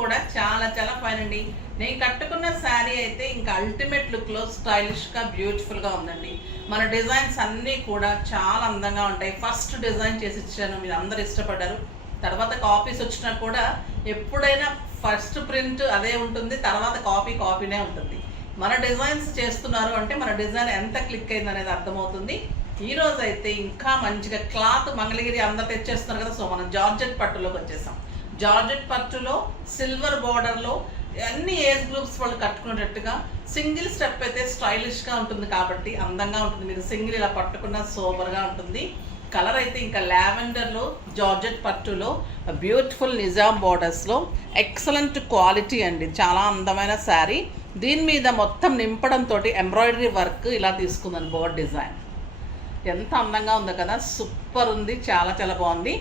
కూడా చాలా చాలా ఫైన్ అండి. నేను కట్టుకున్న శారీ అయితే ఇంకా అల్టిమేట్ లుక్లో స్టైలిష్గా బ్యూటిఫుల్గా ఉందండి. మన డిజైన్స్ అన్నీ కూడా చాలా అందంగా ఉంటాయి. ఫస్ట్ డిజైన్ చేసి ఇచ్చాను, మీరు అందరు ఇష్టపడ్డారు. తర్వాత కాపీస్ వచ్చినా కూడా ఎప్పుడైనా ఫస్ట్ ప్రింట్ అదే ఉంటుంది, తర్వాత కాపీనే ఉంటుంది. మన డిజైన్స్ చేస్తున్నారు అంటే మన డిజైన్ ఎంత క్లిక్ అయింది అనేది అర్థమవుతుంది. ఈ రోజు అయితే ఇంకా మంచిగా క్లాత్ మంగళగిరి అందరు తెచ్చేస్తున్నారు కదా, సో మనం జార్జెట్ పట్టులోకి వచ్చేసాం. జార్జెట్ పట్టులో సిల్వర్ బార్డర్లో అన్ని ఏజ్ గ్రూప్స్ వాళ్ళు కట్టుకునేటట్టుగా సింగిల్ స్టెప్ అయితే స్టైలిష్గా ఉంటుంది కాబట్టి అందంగా ఉంటుంది. మీరు సింగిల్ ఇలా పట్టుకున్న సూపర్గా ఉంటుంది. కలర్ అయితే ఇంకా లావెండర్లో జార్జెట్ పట్టులో బ్యూటిఫుల్ నిజాం బార్డర్స్లో ఎక్సలెంట్ క్వాలిటీ అండి. చాలా అందమైన శారీ. దీని మీద మొత్తం నింపడంతో ఎంబ్రాయిడరీ వర్క్ ఇలా తీసుకుందని బోర్డ్ డిజైన్. ఎంత అందంగా ఉందో కదా, సూపర్ ఉంది, చాలా చాలా బాగుంది.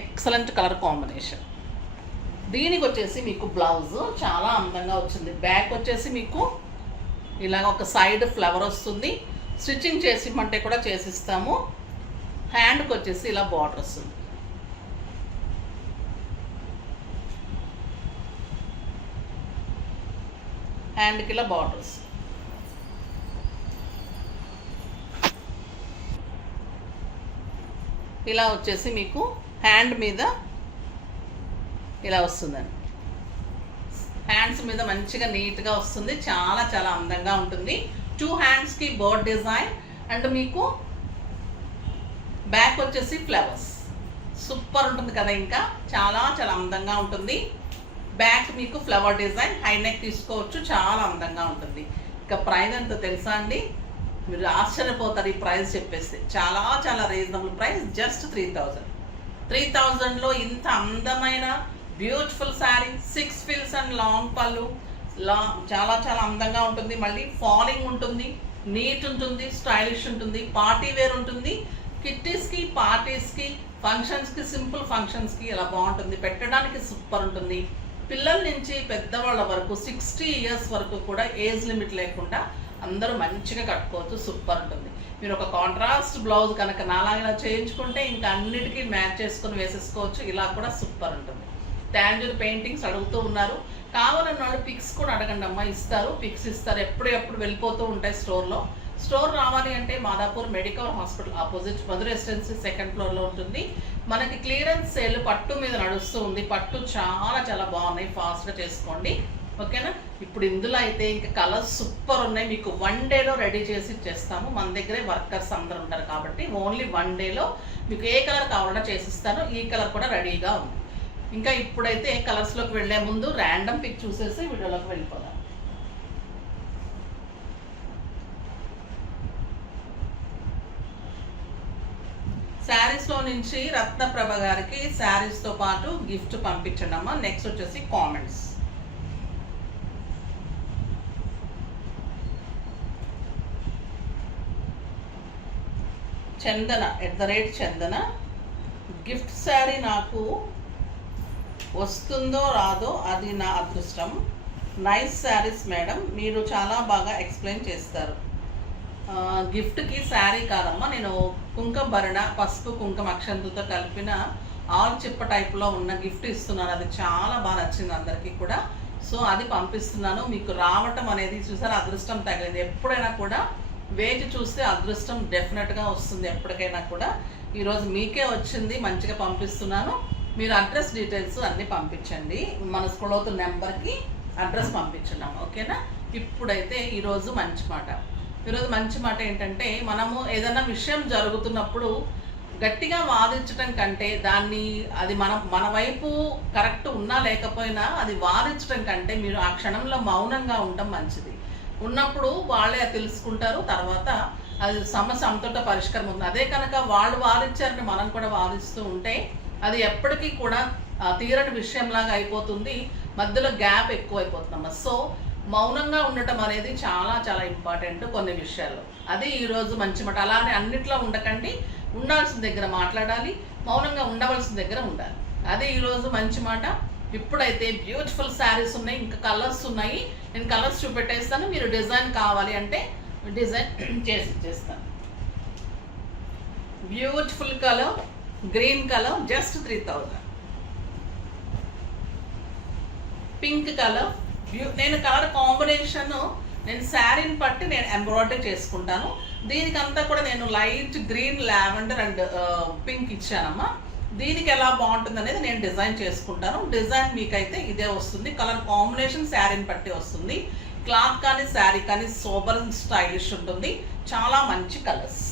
Excellent colour combination. దీనికి వచ్చేసి మీకు బ్లౌజ్ చాలా అందంగా వచ్చింది. బ్యాక్ వచ్చేసి మీకు ఇలాగ ఒక సైడ్ ఫ్లవర్ వస్తుంది. స్టిచ్చింగ్ చేసిమంటే కూడా చేసిస్తాము. హ్యాండ్కి వచ్చేసి ఇలా బార్డర్ వస్తుంది. హ్యాండ్కి ఇలా బార్డర్స్. ఇలా వచ్చేసి మీకు హ్యాండ్ మీద ఇలా వస్తుందండి. హ్యాండ్స్ మీద మంచిగా నీట్గా వస్తుంది. చాలా చాలా అందంగా ఉంటుంది. 2 హ్యాండ్స్కి బర్డ్ డిజైన్ అండ్ మీకు బ్యాక్ వచ్చేసి ఫ్లవర్స్. సూపర్ ఉంటుంది కదా, ఇంకా చాలా చాలా అందంగా ఉంటుంది. బ్యాక్ మీకు ఫ్లవర్ డిజైన్, హై నెక్ తీసుకోవచ్చు, చాలా అందంగా ఉంటుంది. ఇంకా ప్రైస్ ఎంతో తెలుసా అండి? మీరు ఆశ్చర్యపోతారు ఈ ప్రైస్ చెప్పేస్తే. చాలా చాలా రీజనబుల్ ప్రైస్, జస్ట్ 3000. 3000లో ఇంత అందమైన బ్యూటిఫుల్ శారీ, 6 ఫిల్స్ అండ్ లాంగ్ పళ్ళు, చాలా చాలా అందంగా ఉంటుంది. మళ్ళీ ఫాలింగ్ ఉంటుంది, నీట్ ఉంటుంది, స్టైలిష్ ఉంటుంది, పార్టీ వేర్ ఉంటుంది. కిట్టీస్కి, పార్టీస్కి, ఫంక్షన్స్కి, సింపుల్ ఫంక్షన్స్కి ఇలా బాగుంటుంది. పెట్టడానికి సూపర్ ఉంటుంది. పిల్లల నుంచి పెద్దవాళ్ళ వరకు 60 ఇయర్స్ వరకు కూడా ఏజ్ లిమిట్ లేకుండా అందరూ మంచిగా కట్టుకోవచ్చు. సూపర్ ఉంటుంది. మీరు ఒక కాంట్రాస్ట్ బ్లౌజ్ కనుక నాలాగా చేయించుకుంటే ఇంకా అన్నిటికీ మ్యాచ్ చేసుకుని వేసేసుకోవచ్చు. ఇలా కూడా సూపర్ ఉంటుంది. టాంజర్ పెయింటింగ్స్ అడుగుతూ ఉన్నారు, కావాలన్న వాళ్ళు పిక్స్ కూడా అడగండి అమ్మా, ఇస్తారు. పిక్స్ ఇస్తారు, ఎప్పుడు వెళ్ళిపోతూ ఉంటాయి స్టోర్లో. స్టోర్ రావాలి అంటే మాదాపూర్ మెడికల్ హాస్పిటల్ ఆపోజిట్ మధుర రెసిడెన్సీ 2nd ఫ్లోర్లో ఉంటుంది. మనకి క్లియరెన్స్ సేల్ పట్టు మీద నడుస్తూ ఉంది. పట్టు చాలా చాలా బాగున్నాయి, ఫాస్ట్గా చేసుకోండి, ఓకేనా. ఇప్పుడు ఇందులో అయితే ఇంకా కలర్స్ సూపర్ ఉన్నాయి. మీకు 1 డేలో రెడీ చేసి ఇచ్చేస్తాము. మన దగ్గరే వర్కర్స్ అందరు ఉంటారు కాబట్టి ఓన్లీ 1 డేలో మీకు ఏ కలర్ కావాలన్నా చేసిస్తాను. ఈ కలర్ కూడా రెడీగా ఉంది. ఇంకా ఇప్పుడైతే కలర్స్లోకి వెళ్ళే ముందు ర్యాండమ్ పిక్ చూసేసి వీడియోలోకి వెళ్ళిపోదాం. శారీస్లో నుంచి రత్నప్రభ గారికి శారీస్తో పాటు గిఫ్ట్ పంపించండి అమ్మా. నెక్స్ట్ వచ్చేసి కామెంట్స్. చందన @చందన, గిఫ్ట్ శారీ నాకు వస్తుందో రాదో అది నా అదృష్టం. నైస్ శారీస్ మేడం, మీరు చాలా బాగా ఎక్స్ప్లెయిన్ చేస్తారు. గిఫ్ట్కి శారీ కాదమ్మా, నేను కుంకుమ భరణ, పసుపు కుంకుమ అక్షంతులతో కలిపిన ఆల్ చిప్ప టైప్లో ఉన్న గిఫ్ట్ ఇస్తున్నాను. అది చాలా బాగా నచ్చింది అందరికీ కూడా. సో అది పంపిస్తున్నాను. మీకు రావటం అనేది చూసారా, అదృష్టం తగిలింది. ఎప్పుడైనా కూడా వేచి చూస్తే అదృష్టం డెఫినెట్గా వస్తుంది. ఎప్పటికైనా కూడా ఈరోజు మీకే వచ్చింది, మంచిగా పంపిస్తున్నాను. మీరు అడ్రస్ డీటెయిల్స్ అన్నీ పంపించండి. మన స్క్రోల్ అవుతున్న నెంబర్కి అడ్రస్ పంపించున్నాము, ఓకేనా. ఇప్పుడైతే ఈరోజు మంచి మాట ఏంటంటే, మనము ఏదైనా విషయం జరుగుతున్నప్పుడు గట్టిగా వాదించడం కంటే అది మన వైపు కరెక్ట్ ఉన్నా లేకపోయినా అది వాదించడం కంటే మీరు ఆ క్షణంలో మౌనంగా ఉండడం మంచిది. ఉన్నప్పుడు వాళ్ళే తెలుసుకుంటారు, తర్వాత అది సమస్య అంతటా పరిష్కారం ఉంది. అదే కనుక వాళ్ళు వాదించారని మనం కూడా వాదిస్తూ ఉంటే అది ఎప్పటికీ కూడా తీరని విషయంలాగా అయిపోతుంది. మధ్యలో గ్యాప్ ఎక్కువైపోతుందమ్మా. సో మౌనంగా ఉండటం అనేది చాలా చాలా ఇంపార్టెంట్ కొన్ని విషయాల్లో. అది ఈరోజు మంచి మాట. అలానే అన్నిట్లో ఉండకండి, ఉండాల్సిన దగ్గర మాట్లాడాలి, మౌనంగా ఉండవలసిన దగ్గర ఉండాలి. అది ఈరోజు మంచి మాట. ఇప్పుడైతే బ్యూటిఫుల్ శారీస్ ఉన్నాయి, ఇంకా కలర్స్ ఉన్నాయి. నేను కలర్స్ చూపెట్టేస్తాను, మీరు డిజైన్ కావాలి అంటే డిజైన్ చేసి ఇచ్చేస్తాను. Beautiful colour, green colour, just 3000. Pink colour. నేను కలర్ కాంబినేషన్ నేను శారీని బట్టి నేను ఎంబ్రాయిడరీ చేసుకుంటాను. దీనికి అంతా కూడా నేను light green, lavender and pink ఇచ్చానమ్మా. దీనికి ఎలా బాగుంటుంది అనేది నేను డిజైన్ చేసుకుంటాను. డిజైన్ మీకైతే ఇదే వస్తుంది. కలర్ కాంబినేషన్ శారీని బట్టి వస్తుంది. క్లాత్ కానీ శారీ కానీ సోబర్ స్టైలిష్ ఉంటుంది. చాలా మంచి కలర్స్.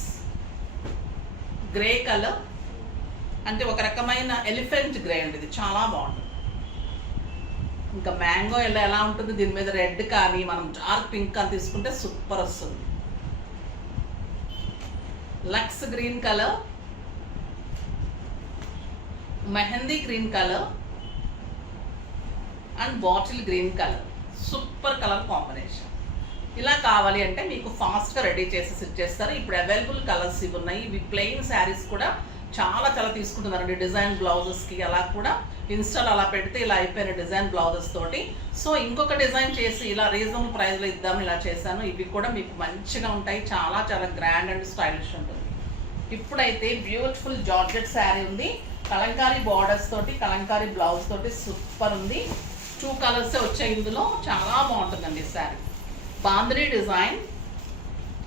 గ్రే కలర్ అంటే ఒక రకమైన ఎలిఫెంట్ గ్రే అండి, ఇది చాలా బాగుంటుంది. ఇంకా మ్యాంగో ఎలా ఉంటుంది, దీని మీద రెడ్ కానీ మనం డార్క్ పింక్ అని తీసుకుంటే సూపర్ వస్తుంది. లక్స్ green colour, mehndi green colour and bottle green colour. Super colour combination. ఇలా కావాలి అంటే మీకు ఫాస్ట్గా రెడీ చేసి ఇచ్చేస్తారు. ఇప్పుడు అవైలబుల్ కలర్స్ ఇవి ఉన్నాయి. ఇవి ప్లెయిన్ శారీస్ కూడా చాలా తీసుకుంటున్నారండి డిజైన్ బ్లౌజెస్కి. అలా కూడా ఇన్స్టాల్ అలా పెడితే ఇలా అయిపోయిన డిజైన్ బ్లౌజెస్ తోటి. సో ఇంకొక డిజైన్ చేసి ఇలా రీజనబుల్ ప్రైస్లో ఇద్దాం ఇలా చేశాను. ఇవి కూడా మీకు మంచిగా ఉంటాయి. చాలా గ్రాండ్ అండ్ స్టైలిష్ ఉంటుంది. ఇప్పుడైతే బ్యూటిఫుల్ జార్జెట్ శారీ ఉంది. కలంకారీ బార్డర్స్ తోటి, కలంకారీ బ్లౌజ్ తోటి సూపర్ ఉంది. 2 కలర్సే వచ్చాయి ఇందులో. చాలా బాగుంటుందండి sari. Bandhani design,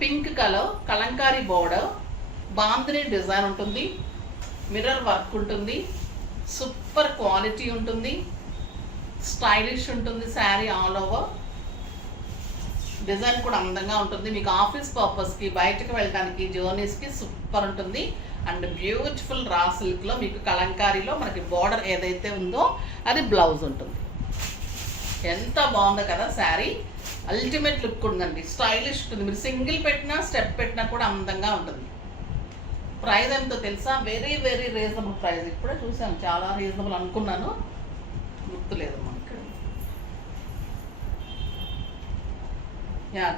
pink colour, Kalamkari border, bandhani design ఉంటుంది. మిర్రర్ వర్క్ ఉంటుంది. సూపర్ క్వాలిటీ ఉంటుంది. స్టైలిష్ ఉంటుంది శారీ ఆల్ ఓవర్. డిజైన్ కూడా అందంగా ఉంటుంది. మీకు ఆఫీస్ పర్పస్కి, బయటకు వెళ్ళడానికి, జర్నీస్కి సూపర్ ఉంటుంది. అండ్ బ్యూటిఫుల్ రా సిల్క్లో మీకు కలంకారీలో మనకి బార్డర్ ఏదైతే ఉందో అది బ్లౌజ్ ఉంటుంది. ఎంత బాగుందో కదా శారీ. అల్టిమేట్ లుక్ ఉందండి. స్టైలిష్ ఉంటుంది. మీరు సింగిల్ పెట్టినా, స్టెప్ పెట్టినా కూడా అందంగా ఉంటుంది. ప్రైస్ ఎంతో తెలుసా? Very reasonable price. ఇప్పుడే చూసాను, చాలా రీజనబుల్ అనుకున్నాను, గుర్తులేదు మనకి.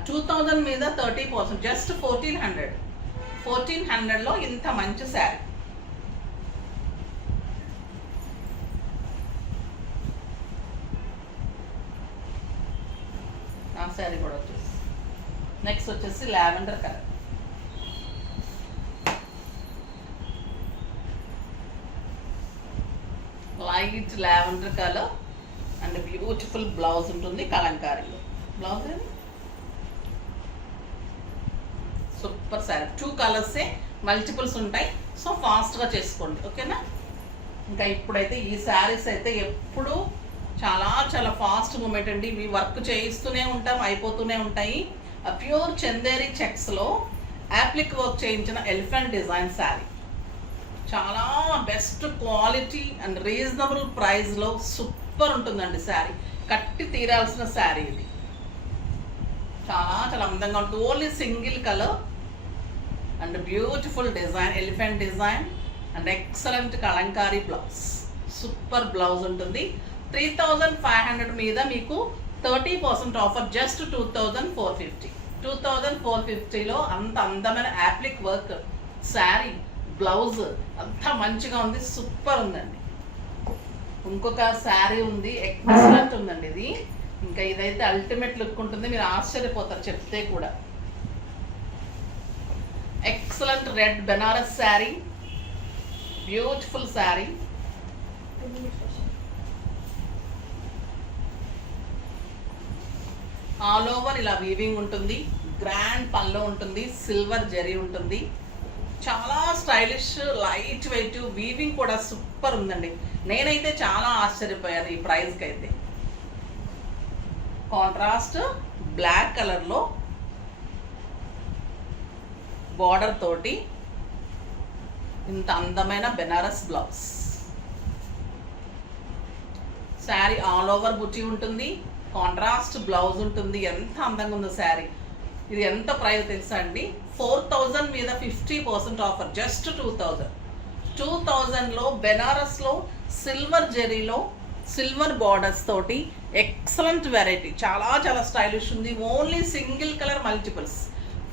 2000 మీద 30%, జస్ట్ 1400లో ఇంత మంచి శారీ. ఆ శారీ కూడా వచ్చేసి నెక్స్ట్ వచ్చేసి lavender colour. Light lavender colour and beautiful blouse ఉంటుంది కలంకారీలో. Blouse super sari. 2 కలర్సే, మల్టిపుల్స్ ఉంటాయి. సో ఫాస్ట్గా చేసుకోండి, ఓకేనా. ఇంకా ఇప్పుడైతే ఈ శారీస్ అయితే ఎప్పుడు చాలా ఫాస్ట్ మూమెంట్ అండి. ఇవి వర్క్ చేయిస్తూనే ఉంటాం, అయిపోతూనే ఉంటాయి. ప్యూర్ చందేరి చెక్స్లో యాప్లిక్ వర్క్ చేయించిన ఎలిఫెంట్ డిజైన్ శారీ. చాలా బెస్ట్ క్వాలిటీ అండ్ రీజనబుల్ ప్రైస్లో సూపర్ ఉంటుందండి శారీ. కట్టి తీరాల్సిన శారీ ఇది. చాలా అందంగా ఉంటుంది. Only single colour and beautiful design, elephant design and excellent Kalamkari blouse. Super blouse ఉంటుంది. 3500 మీద మీకు 30% ఆఫర్, జస్ట్ 2450. 2450లో అంత అందమైన యాప్లిక్ వర్క్ శారీ, బ్లౌజ్ అంతా మంచిగా ఉంది. సూపర్ ఉందండి. ఇంకొక శారీ ఉంది, ఎక్సలెంట్ ఉందండి ఇది. ఇంకా ఇదైతే అల్టిమేట్ లుక్ ఉంటుంది. మీరు ఆశ్చర్యపోతారు చెప్తే కూడా. Excellent red Banaras sari, beautiful sari. All over ఇలా వీవింగ్ ఉంటుంది. గ్రాండ్ పళ్ళు ఉంటుంది. సిల్వర్ జరీ ఉంటుంది. చాలా స్టైలిష్, లైట్ వెయిట్, వీవింగ్ కూడా సూపర్ ఉందండి. నేనైతే చాలా ఆశ్చర్యపోయాను ఈ ప్రైస్కి అయితే. కాంట్రాస్ట్ బ్లాక్ కలర్లో బార్డర్ తోటి ఇంత అందమైన Banaras blouse. Sari all over బుట్టి ఉంటుంది. కాంట్రాస్ట్ బ్లౌజ్ ఉంటుంది. ఎంత అందంగా ఉందో శారీ. ఇది ఎంత ప్రైస్ తెలుసా అండి? 4000 మీద 50% ఆఫర్, జస్ట్ 2000. 2000లో బెనారస్లో సిల్వర్ జెరీలో సిల్వర్ బార్డర్స్ తోటి ఎక్సలెంట్ వెరైటీ. చాలా స్టైలిష్ ఉంది. Only single colour, multiples.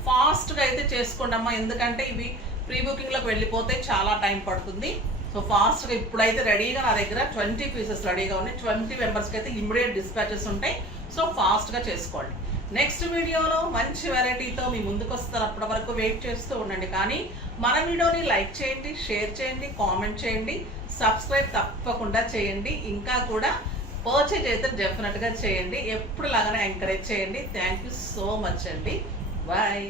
ఫాస్ట్గా అయితే చేసుకోండి అమ్మా, ఎందుకంటే ఇవి ప్రీ బుకింగ్లోకి వెళ్ళిపోతే చాలా టైం పడుతుంది. సో ఫాస్ట్గా ఇప్పుడైతే రెడీగా నా దగ్గర 20 పీసెస్ రెడీగా ఉన్నాయి. 20 మెంబర్స్కి అయితే ఇమ్మీడియట్ డిస్పాచెస్ ఉంటాయి. సో ఫాస్ట్గా చేసుకోండి. నెక్స్ట్ వీడియోలో మంచి వెరైటీతో మీ ముందుకు వస్తారు. అప్పటి వరకు వెయిట్ చేస్తూ ఉండండి. కానీ మన వీడియోని లైక్ చేయండి, షేర్ చేయండి, కామెంట్ చేయండి, సబ్స్క్రైబ్ తప్పకుండా చేయండి. ఇంకా కూడా పర్చేజ్ అయితే డెఫినెట్గా చేయండి. ఎప్పుడు లాగానే ఎంకరేజ్ చేయండి. థ్యాంక్ యూ సో మచ్ అండి. బాయ్.